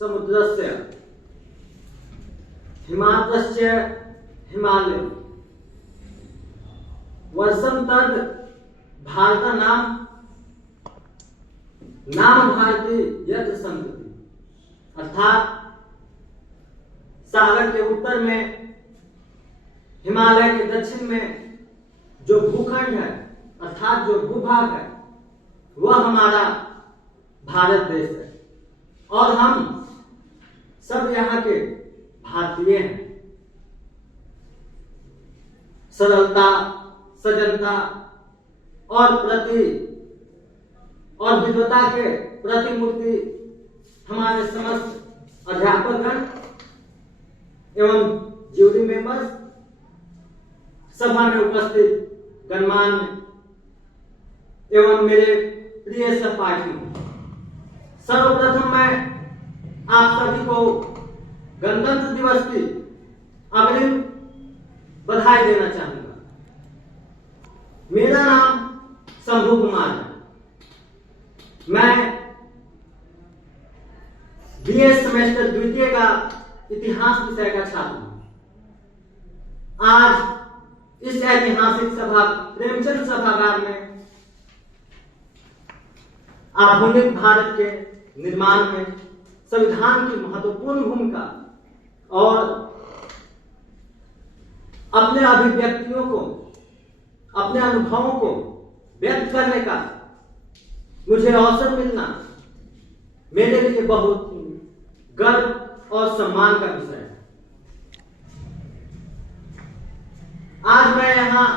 समुद्रस्य हिमाद्रस्य हिमालय वर्षं तद भारत नाम भारती यत्र संतति, अर्थात सागर के उत्तर में, हिमालय के दक्षिण में जो भूखंड है अर्थात जो भूभाग है वह हमारा भारत देश है और हम सब यहाँ के भारतीय हैं। सरलता, सजनता और विद्वता के प्रतिमूर्ति हमारे समस्त अध्यापकगण एवं ज्यूरी मेंबर्स, सभा में उपस्थित गणमान्य एवं मेरे प्रिय सहपाठी, सर्वप्रथम मैं आप सभी को गणतंत्र दिवस की अग्रिम बधाई देना चाहूंगा। मेरा नाम शंभू कुमार है। मैं बीए सेमेस्टर द्वितीय का इतिहास विषय का छात्र हूं। आज इस ऐतिहासिक सभा प्रेमचंद सभागार में आधुनिक भारत के निर्माण में संविधान की महत्वपूर्ण भूमिका और अपने अभिव्यक्तियों को, अपने अनुभवों को व्यक्त करने का मुझे अवसर मिलना मेरे लिए बहुत गर्व और सम्मान का विषय है। आज मैं यहाँ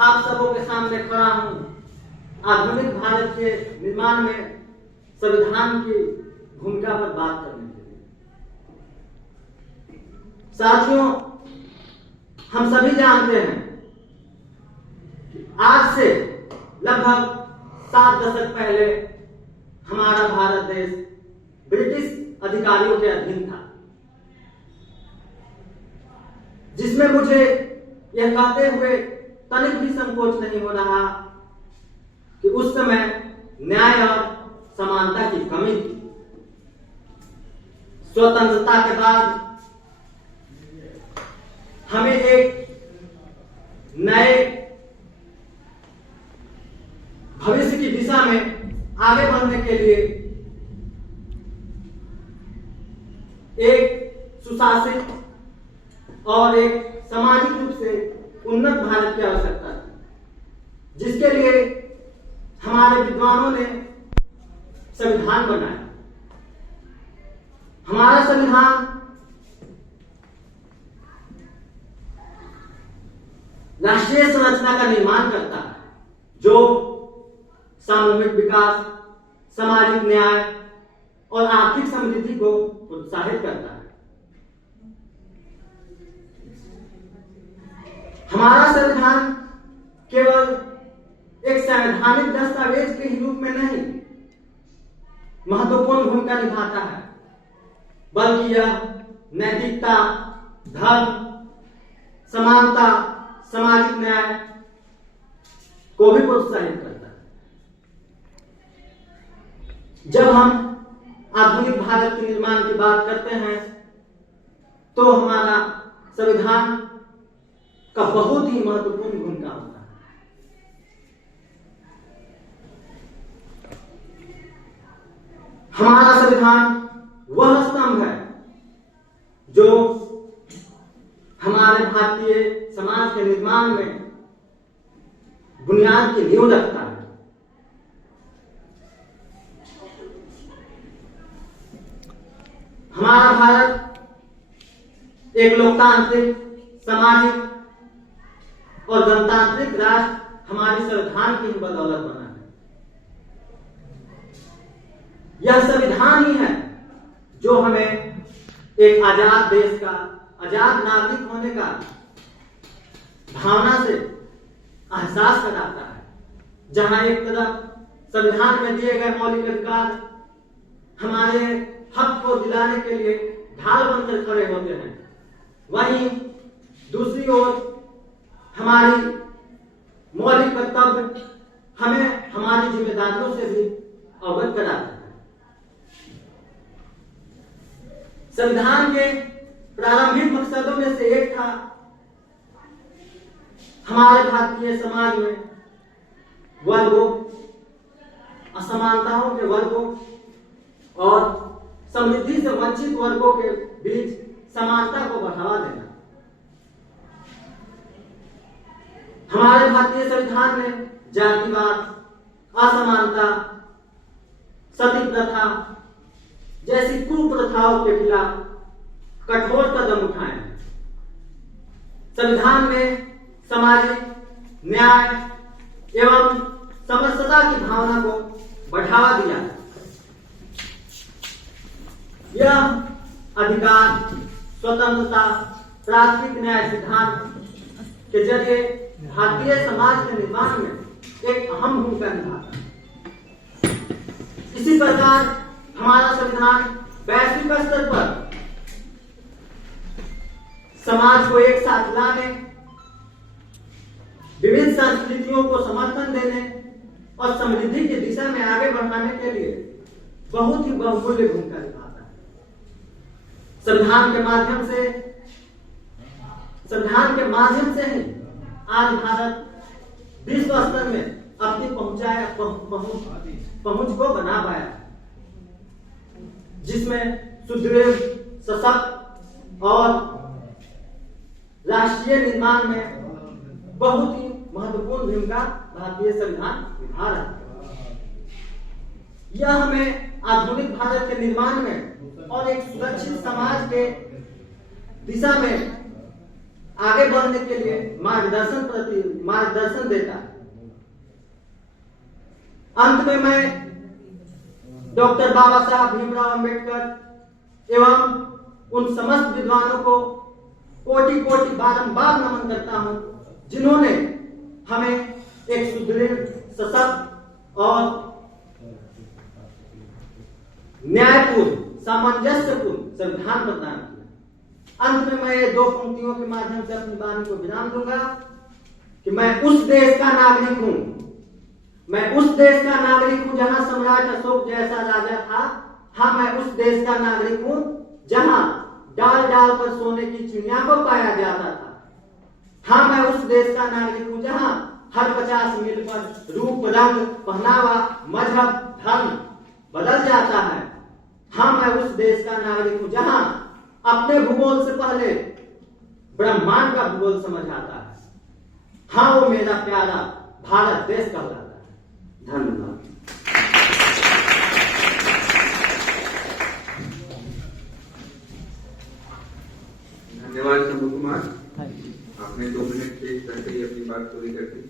आप सबों के सामने खड़ा हूं आधुनिक भारत के निर्माण में संविधान की भूमिका पर बात करने के लिए। साथियों, हम सभी जानते हैं कि आज से लगभग 7 दशक पहले हमारा भारत देश ब्रिटिश अधिकारियों के अधीन था, जिसमें मुझे यह कहते हुए तनिक भी संकोच नहीं हो रहा कि उस समय न्याय और समानता की कमी थी। स्वतंत्रता के बाद हमें एक नए भविष्य की दिशा में आगे बढ़ने के लिए एक सुशासित और एक सामाजिक रूप से उन्नत भारत की आवश्यकता थी, जिसके लिए हमारे विद्वानों ने संविधान बनाया। हमारा संविधान राष्ट्रीय संरचना का निर्माण करता है जो सामूहिक विकास, सामाजिक न्याय और आर्थिक समृद्धि को प्रोत्साहित करता है। हमारा संविधान केवल एक संवैधानिक दस्तावेज के ही रूप में नहीं महत्वपूर्ण भूमिका निभाता है, बल्कि यह नैतिकता, धर्म, समानता, सामाजिक न्याय को भी प्रोत्साहित करता है। जब हम आधुनिक भारत के निर्माण की बात करते हैं तो हमारा संविधान का बहुत ही महत्वपूर्ण भूमिका होता है। हमारा संविधान वह स्तंभ है जो हमारे भारतीय समाज के निर्माण में बुनियाद की नींव रखता है। हमारा भारत एक लोकतांत्रिक, सामाजिक और गणतांत्रिक राष्ट्र हमारे संविधान की बदौलत बना है। यह संविधान ही है जो हमें एक आजाद देश का, आजाद नागरिक होने का भावना से एहसास कराता है, जहां एक तरफ संविधान में दिए गए मौलिक अधिकार हमारे हक को दिलाने के लिए ढाल बनकर खड़े होते हैं, वहीं दूसरी ओर हमारी मौलिक कर्तव्य हमें हमारी जिम्मेदारियों से भी अवगत कराते हैं। संविधान के प्रारंभिक मकसदों में से एक था हमारे भारतीय समाज में वर्गों, असमानताओं के वर्गों और समृद्धि से वंचित वर्गों के बीच समानता को बढ़ावा देना। हमारे भारतीय संविधान में जातिवाद, असमानता, सती प्रथा जैसी कुप्रथाओं के खिलाफ कठोर कदम उठाए। संविधान में सामाजिक न्याय एवं समरसता की भावना को बढ़ावा दिया। यह अधिकार, स्वतंत्रता, प्राथमिक न्याय सिद्धांत के जरिए भारतीय समाज के निर्माण में एक अहम भूमिका निभाता है। इसी प्रकार हमारा संविधान वैश्विक स्तर पर समाज को एक साथ लाने, विविध संस्कृतियों को समर्थन देने और समृद्धि की दिशा में आगे बढ़ाने के लिए बहुत ही बहुमूल्य भूमिका निभाता है। संविधान के माध्यम से ही आज भारत विश्व स्तर में अपनी पहुंच को बना पाया, जिसमें सुदृढ़, सशक्त और राष्ट्रीय निर्माण में बहुत ही महत्वपूर्ण भूमिका भारतीय संविधान निभा रहा है। यह हमें आधुनिक भारत के निर्माण में और एक सुरक्षित समाज के दिशा में आगे बढ़ने के लिए मार्गदर्शन देता है। अंत में मैं डॉक्टर बाबा साहब भीमराव अंबेडकर एवं उन समस्त विद्वानों को कोटि कोटि बारंबार नमन करता हूं, जिन्होंने हमें एक सुदृढ़, सशक्त और न्यायपूर्ण, सामंजस्यपूर्ण संविधान प्रदान किया। अंत में मैं ये दो पंक्तियों के माध्यम से अपनी वाणी को विराम दूंगा कि मैं उस देश का नागरिक हूं, जहां सम्राट अशोक जैसा राजा था। हाँ, मैं उस देश का नागरिक हूं जहां डाल डाल पर सोने की चिड़िया को पाया जाता था। हाँ, मैं उस देश का नागरिक हूं जहां हर 50 मील पर रूप, रंग, पहनावा, मजहब, धर्म बदल जाता है। हाँ, मैं उस देश का नागरिक हूं जहां अपने भूगोल से पहले ब्रह्मांड का भूगोल समझ आता है। हाँ, वो मेरा प्यारा भारत देश कहलाता है। धन्यवाद। धन्यवाद शंभू कुमार, आपने 2 मिनट पेश करके अपनी बात पूरी कर दी।